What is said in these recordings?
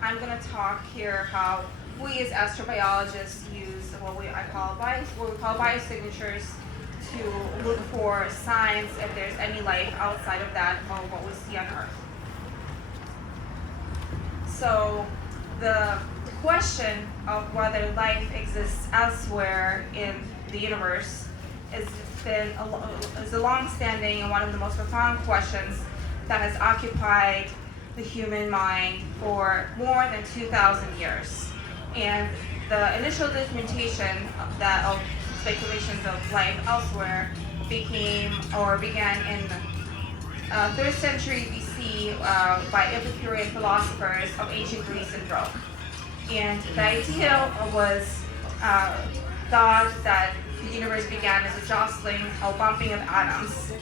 I'm going to talk here how we as astrobiologists use what we call biosignatures to look for signs if there's any life outside of that of what we see on Earth. So the question of whether life exists elsewhere in the universe is a long-standing and one of the most profound questions that has occupied the human mind for more than 2,000 years. And the initial documentation of speculations of life elsewhere began in 3rd century BC by Epicurean philosophers of ancient Greece and Rome. And the idea was thought that the universe began as a jostling or bumping of atoms,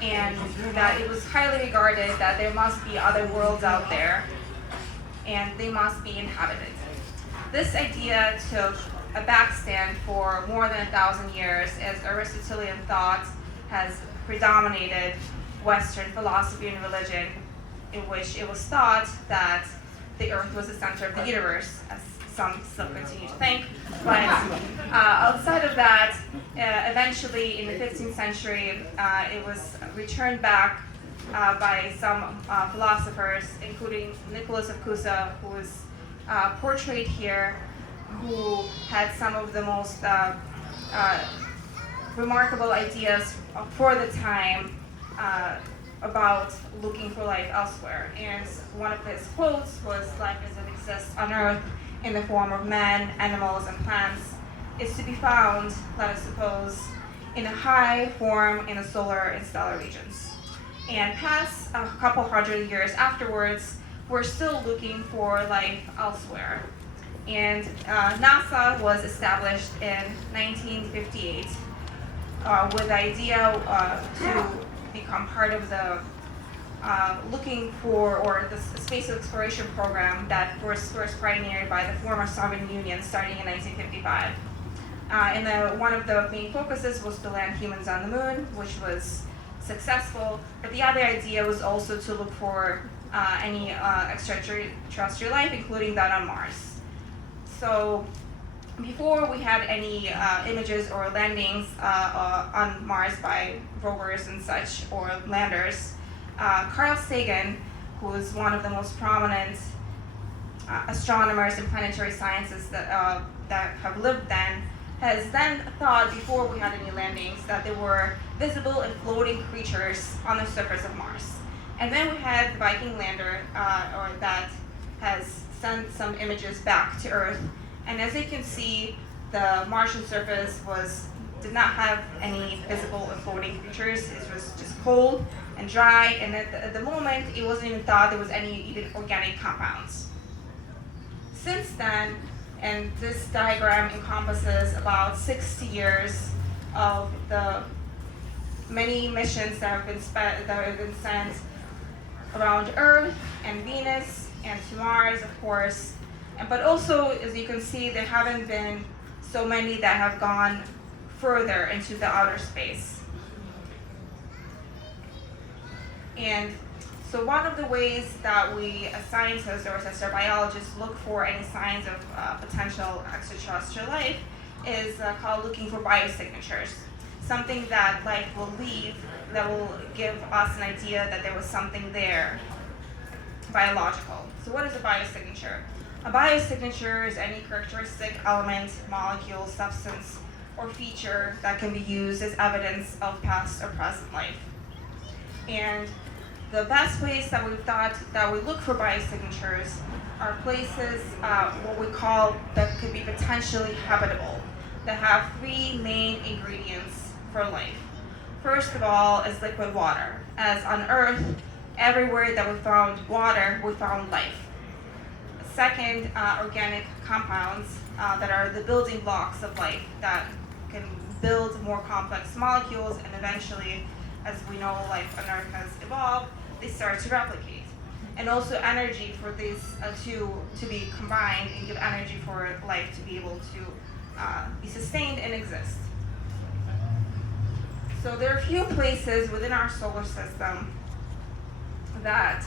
and that it was highly regarded that there must be other worlds out there, and they must be inhabited. This idea took a backstand for more than 1,000 years, as Aristotelian thought has predominated Western philosophy and religion, in which it was thought that the Earth was the center of the universe, as some still continue to think. But outside of that, eventually in the 15th century, it was returned back by some philosophers, including Nicholas of Cusa, who was portrayed here, who had some of the most remarkable ideas for the time about looking for life elsewhere. And one of his quotes was, "Life as it exists on Earth in the form of men, animals, and plants is to be found, let us suppose, in a high form in the solar and stellar regions." And past a couple hundred years afterwards, we're still looking for life elsewhere. And NASA was established in 1958 with the idea to become part of the looking for, or the space exploration program that was first pioneered by the former Soviet Union starting in 1955. And one of the main focuses was to land humans on the moon, which was successful. But the other idea was also to look for any extraterrestrial life, including that on Mars. So before we had any images or landings on Mars by rovers and such, or landers, Carl Sagan, who was one of the most prominent astronomers in planetary sciences that have lived then, has then thought, before we had any landings, that there were visible and floating creatures on the surface of Mars. And then we had the Viking lander that has sent some images back to Earth. And as you can see, the Martian surface did not have any visible and floating creatures. It was just cold and dry, and at the moment, it wasn't even thought there was any even organic compounds. Since then, and this diagram encompasses about 60 years of the many missions that have been sent around Earth and Venus and to Mars, of course. But also, as you can see, there haven't been so many that have gone further into the outer space. And so one of the ways that we, as scientists or as astrobiologists, look for any signs of potential extraterrestrial life is called looking for biosignatures. Something that life will leave that will give us an idea that there was something there, biological. So what is a biosignature? A biosignature is any characteristic element, molecule, substance, or feature that can be used as evidence of past or present life. And the best ways that we've thought that we look for biosignatures are places what we call that could be potentially habitable, that have three main ingredients for life. First of all is liquid water. As on Earth, everywhere that we found water, we found life. Second, organic compounds that are the building blocks of life that can build more complex molecules, and eventually, as we know, life on Earth has evolved, they start to replicate. And also energy for these two to be combined and give energy for life to be able to be sustained and exist. So there are a few places within our solar system that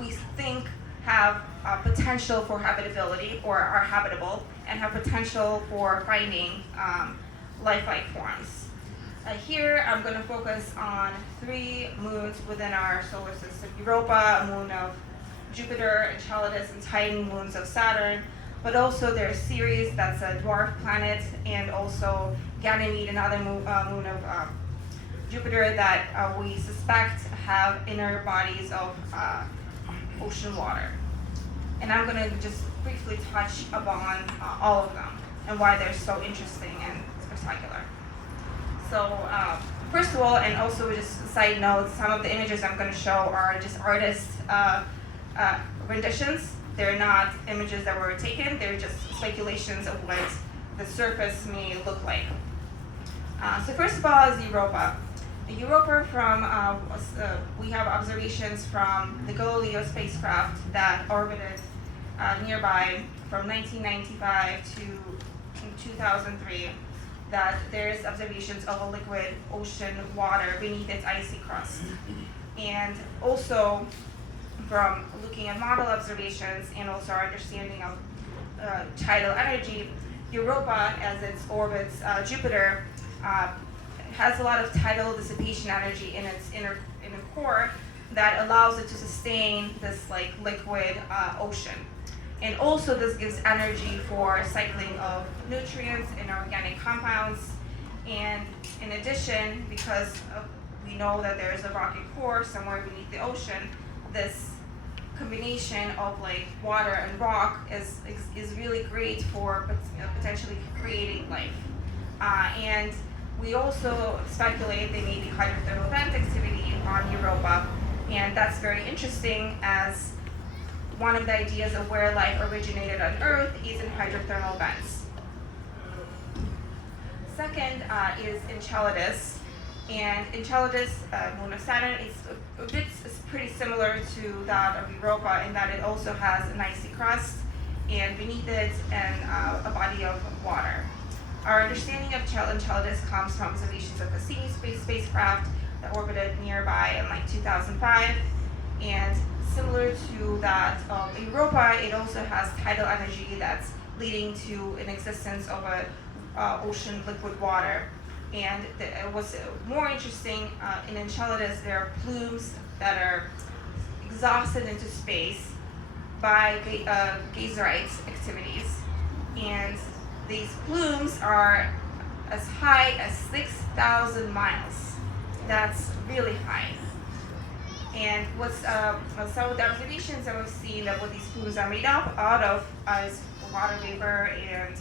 we think have potential for habitability or are habitable and have potential for finding lifelike forms. Here I'm going to focus on 3 moons within our solar system: Europa, a moon of Jupiter, Enceladus, and Titan, moons of Saturn. But also there's Ceres, that's a dwarf planet, and also Ganymede, another moon of Jupiter that we suspect have inner bodies of ocean water. And I'm going to just briefly touch upon all of them and why they're so interesting and spectacular. So first of all, and also just a side note, some of the images I'm going to show are just artist renditions. They're not images that were taken, they're just speculations of what the surface may look like. So first of all is Europa. Europa we have observations from the Galileo spacecraft that orbited nearby from 1995 to 2003, that there's observations of a liquid ocean water beneath its icy crust. And also from looking at model observations and also our understanding of tidal energy, Europa, as it orbits Jupiter, has a lot of tidal dissipation energy in its inner core that allows it to sustain this like liquid ocean. And also this gives energy for cycling of nutrients and organic compounds. And in addition, because we know that there is a rocky core somewhere beneath the ocean, this combination of like water and rock is really great for potentially creating life. And we also speculate there may be hydrothermal vent activity on Europa, and that's very interesting, as one of the ideas of where life originated on Earth is in hydrothermal vents. Second is Enceladus. And Enceladus, moon of Saturn, is pretty similar to that of Europa in that it also has an icy crust, and beneath it a body of water. Our understanding of Enceladus comes from observations of Cassini spacecraft that orbited nearby in like 2005, and similar to that of Europa, it also has tidal energy that's leading to an existence of a ocean liquid water. And what's more interesting, in Enceladus, there are plumes that are exhausted into space by geyserite activities. And these plumes are as high as 6,000 miles. That's really high. And what's some of the observations that we've seen that what these plumes are made up out of is water vapor and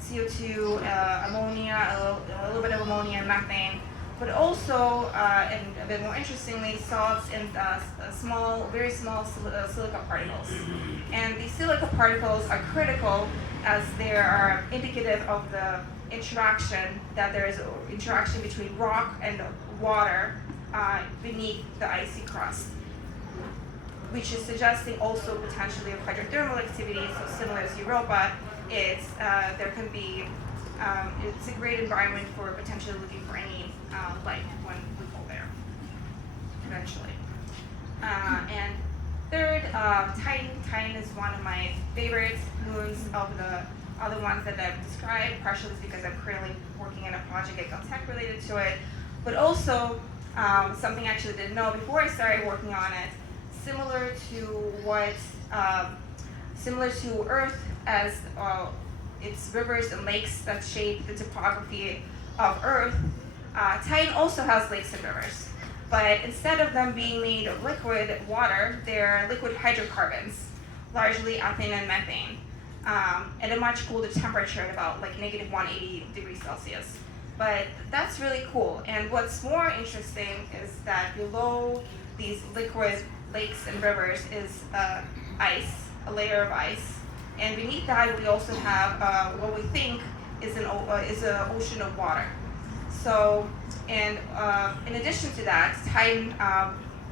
CO2, ammonia, a little bit of ammonia and methane, but also, and a bit more interestingly, salts and very small silica particles. And these silica particles are critical as they are indicative of the interaction, that there is an interaction between rock and water beneath the icy crust, which is suggesting also potentially of hydrothermal activity. So similar to Europa, it's a great environment for potentially looking for any life when we go there eventually. And third, Titan. Titan is one of my favorite moons of the other ones that I've described, partially because I'm currently working on a project at Caltech related to it, but also something I actually didn't know before I started working on it, similar to Earth as its rivers and lakes that shape the topography of Earth. Titan also has lakes and rivers, but instead of them being made of liquid water, they're liquid hydrocarbons, largely ethane and methane, at a much colder temperature, at about like negative 180 degrees Celsius. But that's really cool. And what's more interesting is that below these liquid lakes and rivers is ice, a layer of ice. And beneath that, we also have what we think is an ocean of water. So, and in addition to that, Titan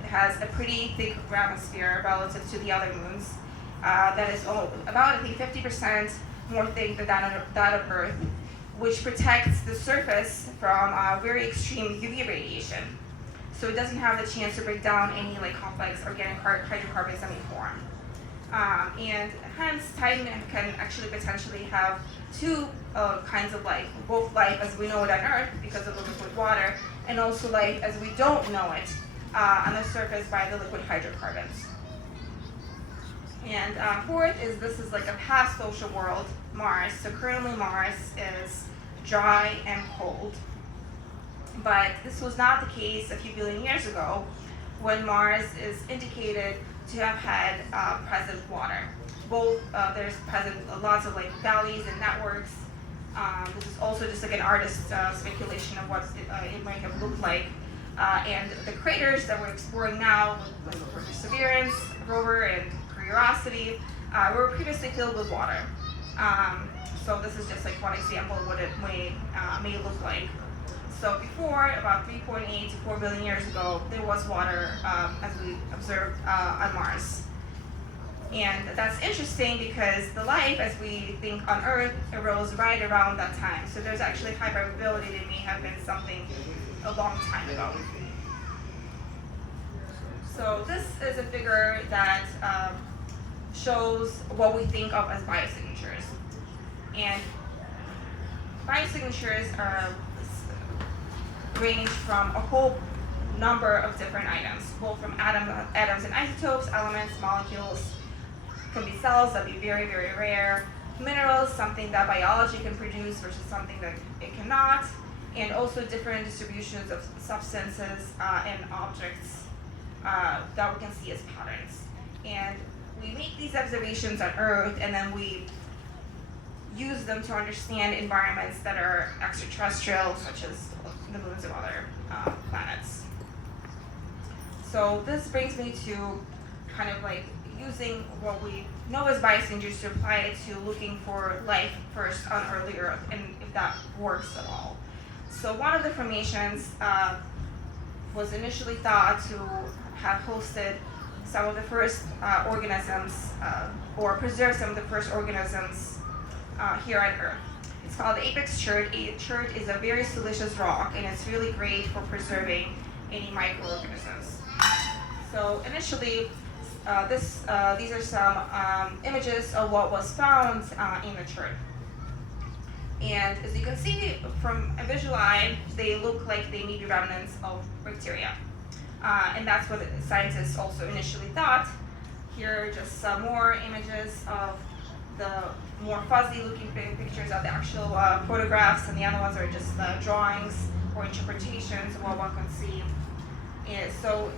has a pretty thick atmosphere relative to the other moons. That is about, I think, 50% more thick than that of Earth, which protects the surface from very extreme UV radiation. So it doesn't have the chance to break down any like complex organic hydrocarbons that we form. And hence time can actually potentially have two kinds of life, both life as we know it on Earth because of the liquid water, and also life as we don't know it on the surface by the liquid hydrocarbons. And fourth is this is like a past social world, Mars. So currently Mars is dry and cold. But this was not the case a few billion years ago when Mars is indicated to have had present water. Both there's present lots of like valleys and networks. This is also just like an artist's speculation of what it might have looked like. And the craters that we're exploring now with Perseverance rover and Curiosity were previously filled with water. So this is just like one example of what it may look like. So before, about 3.8 to 4 billion years ago, there was water as we observed on Mars. And that's interesting because the life, as we think on Earth, arose right around that time. So there's actually high probability there may have been something a long time ago. So this is a figure that shows what we think of as biosignatures. And biosignatures range from a whole number of different items, both from atoms and isotopes, elements, molecules, can be cells that be very, very rare, minerals, something that biology can produce versus something that it cannot, and also different distributions of substances and objects that we can see as patterns. And we make these observations on Earth, and then we use them to understand environments that are extraterrestrial, such as the moons of other planets. So this brings me to kind of like using what we know as biosignatures to apply it to looking for life first on early Earth, and if that works at all. So one of the formations was initially thought to have hosted some of the first organisms, or preserved some of the first organisms here on Earth. It's called the apex chert. Chert is a very siliceous rock, and it's really great for preserving any microorganisms. So initially, these are some images of what was found in the chert. And as you can see from a visual eye, they look like they may be remnants of bacteria. And that's what scientists also initially thought. Here are just some more images of the more fuzzy looking pictures of the actual photographs, and the other ones are just drawings or interpretations of what one can see. And so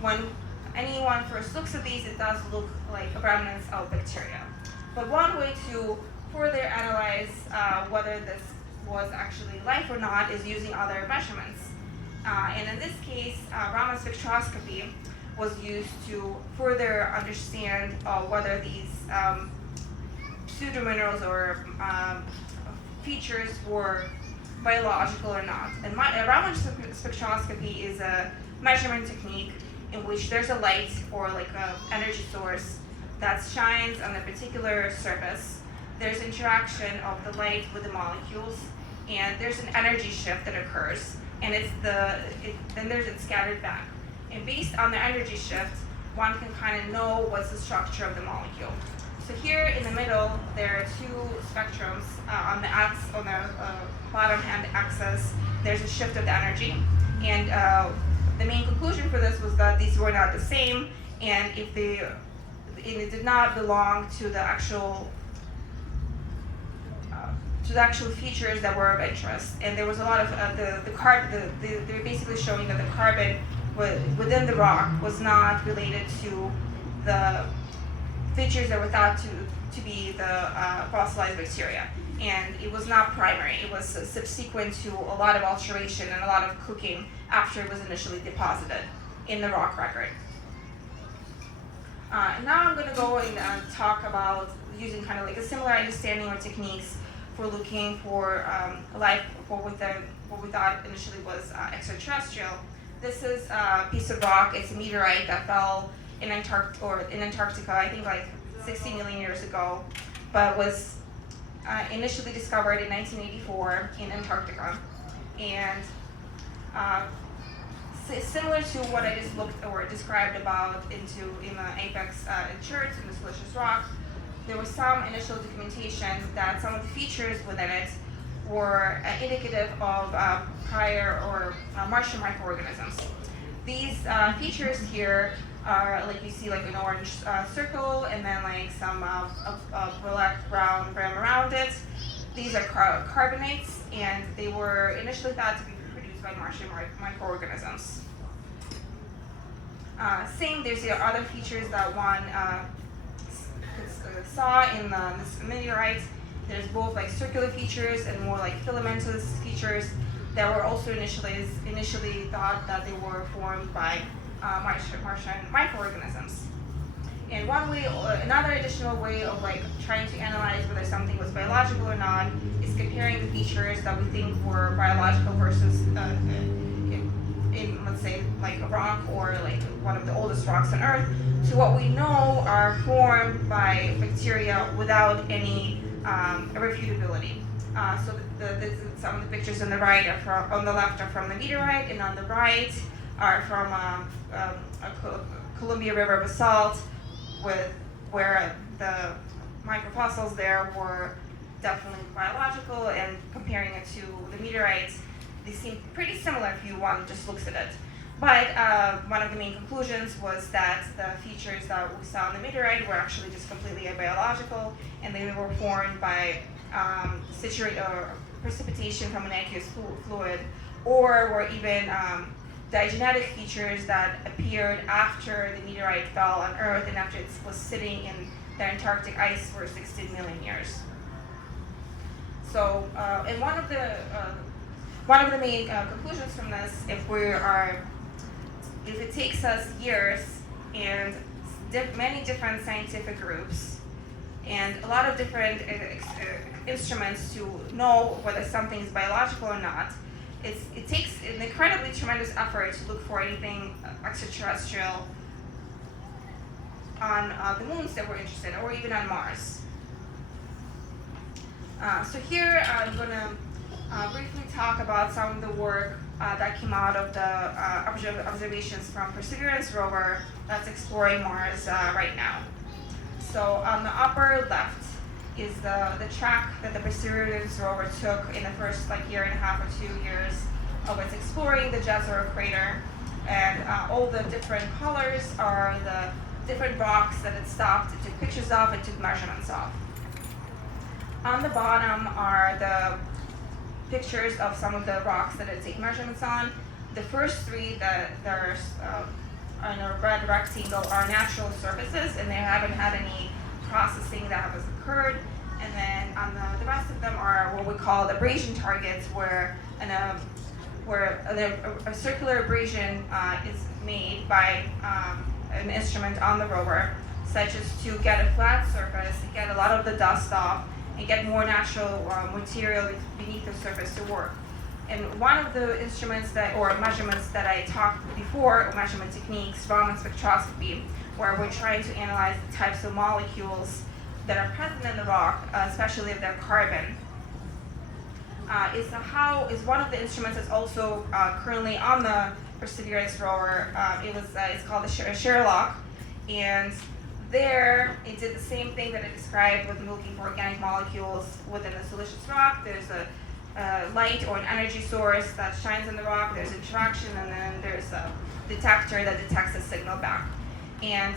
when anyone first looks at these, it does look like remnants of bacteria. But one way to further analyze whether this was actually life or not is using other measurements. And in this case, Raman spectroscopy was used to further understand whether these pseudominerals or features were biological or not. And Raman spectroscopy is a measurement technique in which there's a light or like an energy source that shines on a particular surface. There's interaction of the light with the molecules, and there's an energy shift that occurs, and then there's it scattered back. And based on the energy shift, one can kind of know what's the structure of the molecule. So here in the middle, there are two spectrums. On the bottom hand axis, there's a shift of the energy, and the main conclusion for this was that these were not the same, and it did not belong to the actual features that were of interest. And there was a lot of they're basically showing that the carbon within the rock was not related to the features that were thought to be the fossilized bacteria. And it was not primary, it was subsequent to a lot of alteration and a lot of cooking after it was initially deposited in the rock record. Now I'm going to go and talk about using kind of like a similar understanding or techniques for looking for life for what we thought initially was extraterrestrial. This is a piece of rock. It's a meteorite that fell in Antarctica, I think like 60 million years ago, but was initially discovered in 1984 in Antarctica. And similar to what I just looked or described about in the apex insurance in the siliceous rock, there was some initial documentation that some of the features within it were indicative of prior or Martian microorganisms. These features here are, like you see, like an orange circle, and then like some black brown rim around it. These are carbonates, and they were initially thought to be produced by Martian microorganisms. Same, there's the other features that one saw in this meteorite. There's both like circular features and more like filamentous features that were also initially thought that they were formed by Martian microorganisms. And another additional way of like trying to analyze whether something was biological or not is comparing the features that we think were biological versus in let's say like a rock or like one of the oldest rocks on Earth, to what we know are formed by bacteria without any irrefutability. So some of the pictures on the right on the left are from the meteorite, and on the right are from a Columbia River basalt, where the microfossils there were definitely biological, and comparing it to the meteorites, they seem pretty similar if one just looks at it. But one of the main conclusions was that the features that we saw in the meteorite were actually just completely abiological, and they were formed by precipitation from an aqueous fluid, or were even diagenetic features that appeared after the meteorite fell on Earth and after it was sitting in the Antarctic ice for 16 million years. So, and one of the main conclusions from this, if it takes us years and many different scientific groups and a lot of different instruments to know whether something is biological or not, it takes an incredibly tremendous effort to look for anything extraterrestrial on the moons that we're interested in, or even on Mars. So here I'm going to briefly talk about some of the work that came out of the observations from Perseverance rover that's exploring Mars right now. So on the upper left is the track that the Perseverance rover took in the first year and a half or 2 years of its exploring the Jezero crater, and all the different colors are the different rocks that it stopped, it took pictures of, and took measurements of. On the bottom are the pictures of some of the rocks that it take measurements on. The first three that there's in a red rectangle are natural surfaces, and they haven't had any processing that has occurred. And then on the rest of them are what we call abrasion targets, where a circular abrasion is made by an instrument on the rover, such as to get a flat surface, get a lot of the dust off, and get more natural material beneath the surface to work. And one of the instruments or measurements that I talked before, measurement techniques, Raman spectroscopy, where we're trying to analyze the types of molecules that are present in the rock, especially if they're carbon, is one of the instruments that's also currently on the Perseverance rover. It's called a Sherlock, and there it did the same thing that I described with looking for organic molecules within the siliceous rock. There's a light or an energy source that shines on the rock, there's interaction, and then there's a detector that detects a signal back. And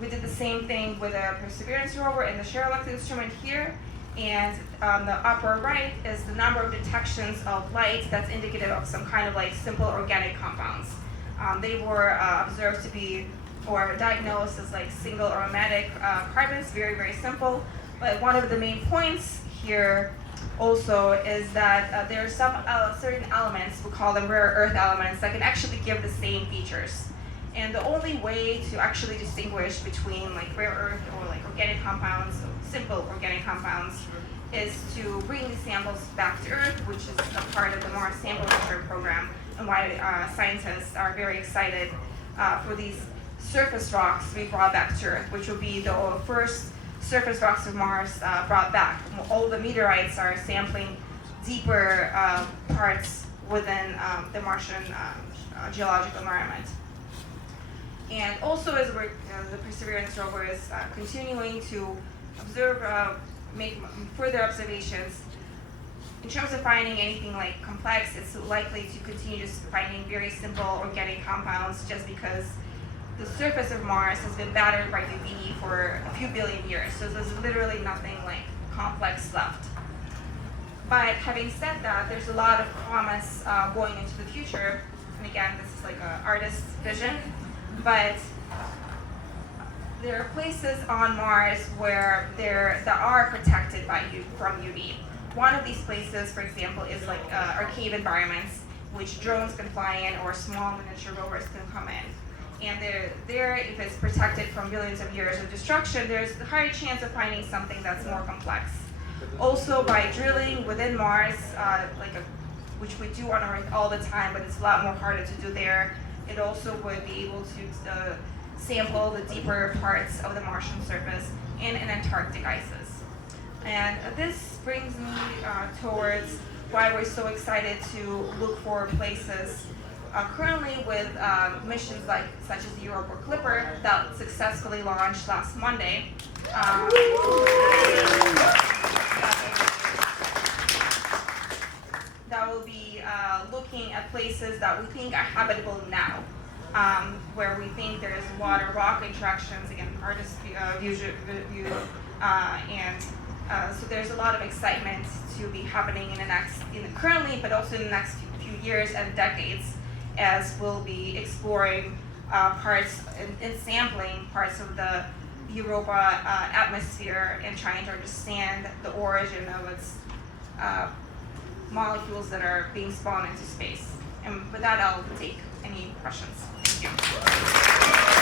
we did the same thing with the Perseverance rover and the Sherlock instrument here. And on the upper right is the number of detections of light that's indicative of some kind of simple organic compounds. They were observed to be or diagnosed as single aromatic carbons, very, very simple. But one of the main points here also is that there are some certain elements, we call them rare earth elements, that can actually give the same features. And the only way to actually distinguish between rare earth or organic compounds, simple organic compounds, is to bring the samples back to Earth, which is a part of the Mars Sample Return Program, and why scientists are very excited for these surface rocks to be brought back to Earth, which will be the first surface rocks of Mars brought back. All the meteorites are sampling deeper parts within the Martian geological environment. And also, as the Perseverance rover is continuing to observe, make further observations, in terms of finding anything like complex, it's likely to continue just finding very simple organic compounds, just because the surface of Mars has been battered by UV for a few billion years. So there's literally nothing like complex left. But having said that, there's a lot of promise going into the future. And again, this is like an artist's vision. But there are places on Mars where that are protected from UV. One of these places, for example, is like our cave environments, which drones can fly in or small miniature rovers can come in. And there, if it's protected from billions of years of destruction, there's a higher chance of finding something that's more complex. Also, by drilling within Mars, which we do on Earth all the time, but it's a lot more harder to do there, it also would be able to sample the deeper parts of the Martian surface and in Antarctic ices. And this brings me towards why we're so excited to look for places currently with missions such as the Europa Clipper that successfully launched last Monday. That will be looking at places that we think are habitable now, where we think there's water-rock interactions, again, artist view, and so there's a lot of excitement to be happening currently, but also in the next few years and decades, as we'll be exploring parts and sampling parts of the Europa atmosphere and trying to understand the origin of its molecules that are being spawned into space. And with that, I'll take any questions. Thank you.